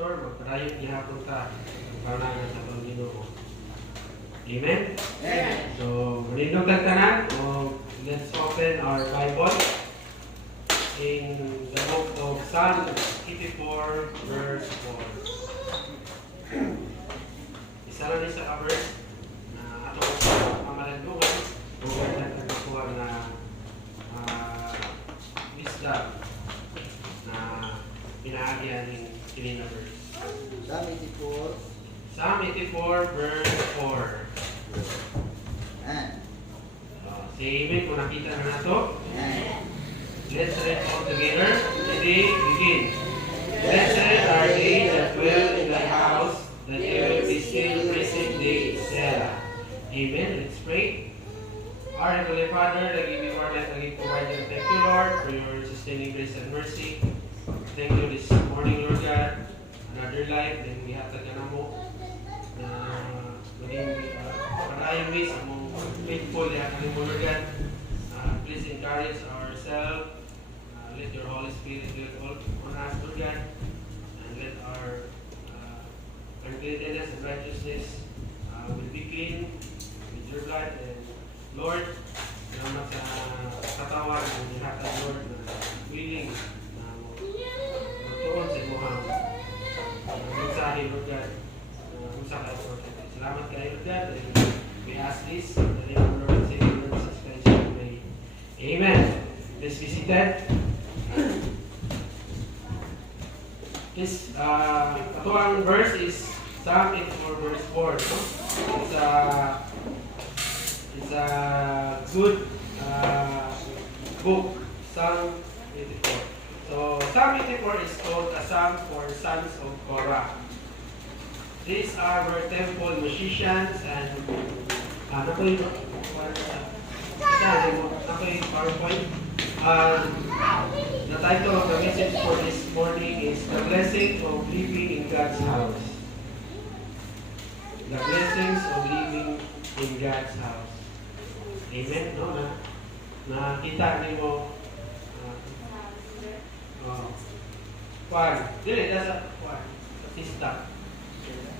pastor, magpadayon gihapon ta pangalan sa Panginoon. Amen? Amen. So, manindog lang tanan, let's open our Bible in the book of Psalm 84, verse 4. Isa lang sa ka-verse na ato sa pamalandungan, kung ganda nagkakuha na wisdom na pinaagyan ng kinina verse. Psalm 84. Psalm 84, verse 4. Amen. Say amen kung nakita na nato. Amen. Let's read all together. Today begin. Blessed are they that dwell in thy house, that they will be still praising thee, Selah. Amen. Let's pray. Our Heavenly Father, lagi we are lagi provide and thank you, Lord, for your sustaining grace and mercy. Thank you this morning, Lord God. Another life, then we have to ganamo na maging parayon ways among faithful na kaning Lord God. Please encourage ourselves. Let your Holy Spirit dwell all on us, Lord God, and let our uncleanness and righteousness will be clean with your blood. And Lord, salamat sa katawan ng nihatag, Lord, na willing na magtuon sa imuhang mensahe, Lord God, kung sa kayo, Lord God. Salamat kayo, Lord God, and we ask this in the name of our Lord and Savior, Jesus Christ, we pray. Amen. Let's be seated. This atuang verse is Psalm 84 verse 4. No? It's a good book, Psalm 84. So Psalm 84 is called a psalm for sons of Korah. These are were temple musicians and ano po yung PowerPoint. The title of the message for this morning is The Blessing of Living in God's House. The blessings of living in God's house. Amen? No? Nakita niyo mo Juan. Dili, nasa Juan. Batista.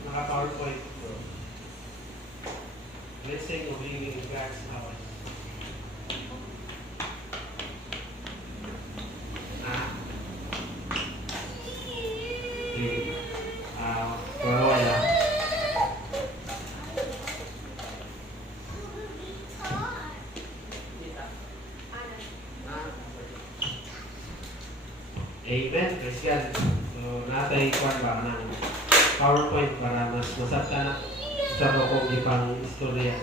Naka-PowerPoint. Blessing of living in God's house. Amen. Praise God. So, natay kuwan ba ng PowerPoint para mas masabta na sa kong ipang istorya.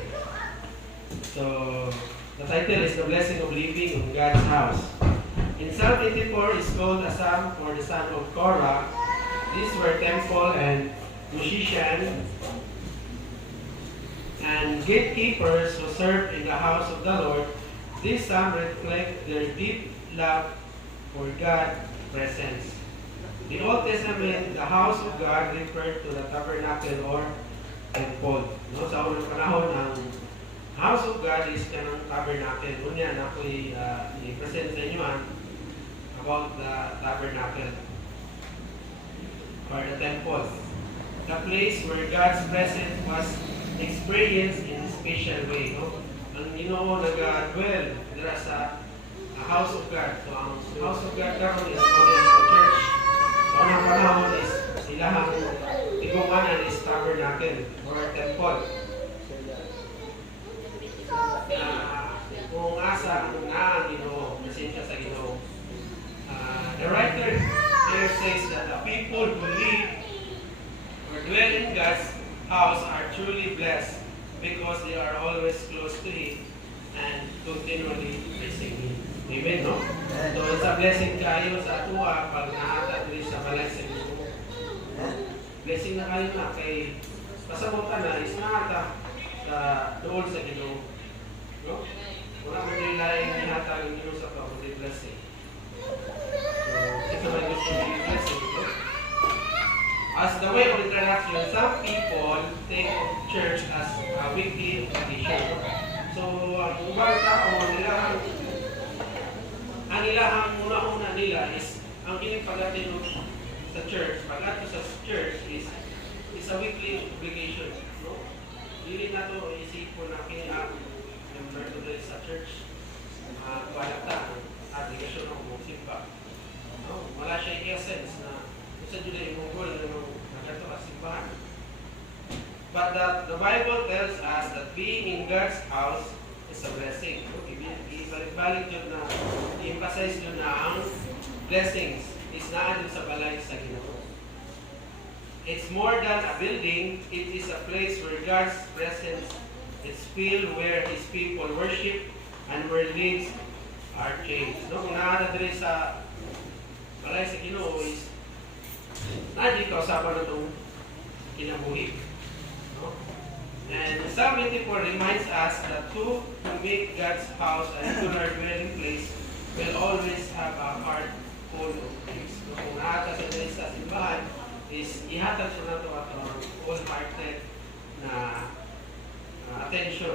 So, the title is The Blessing of Living in God's House. In Psalm 84 is called a psalm for the son of Korah. These were temple and musician and gatekeepers who served in the house of the Lord. This psalm reflects their deep love for God's presence. The Old Testament, the house of God referred to the tabernacle or temple. No, sa unang panahon, ang house of God is kanang tabernacle. Unya na ako'y i-present sa inyo about the tabernacle or the temple. The place where God's presence was experienced in a special way. No? Ang Ginoo nag-dwell dira sa house of God. So ang house of God karon is modern sa church. So ang panahon is ilahang tigumanan is tabernacle or temple. Kung asa kung ang Ginoo, presensya sa Ginoo. The writer here says that the people who live or dwell in God's house are truly blessed because they are always close to Him and continually praising Him. Amen, no? So, it's a blessing kayo sa atua pag nahatag rin sa balay sa Ginoo. Blessing na kayo na kay pasabutan na is nahata sa doon sa Ginoo. No? Wala man nila yung nahatag ang Ginoo sa pag-blessing. blessing. So, ito na gusto yung blessing. No? As the way of introduction, some people think of church as a weekly tradition. So, ang ubang tao, ang ilahang una-una nila is ang ining pagdating sa church, pag-ato sa church, it's a weekly obligation. No? Dili na to isip ko na kaya member to sa church. Kuwala ta, obligasyon ng musimba. No? Wala siya i-essence na isa dyan yung mungol na nagkato ka simbahan. But the Bible tells us that being in God's house is a blessing. No? Ibalik-balik yun na, i-emphasize yun na ang blessings is naan yun sa balay sa Ginoo. It's more than a building, it is a place where God's presence is filled, where His people worship, and where lives are changed. No? Kung naan na sa balay sa Ginoo is di kausapan na itong kinabuhi. No? And Psalm 84 reminds us that who make God's house a regular dwelling place will always have a heart full of peace. So, kung nakaka sa simbahan, is ihatag sa nato at wholehearted na attention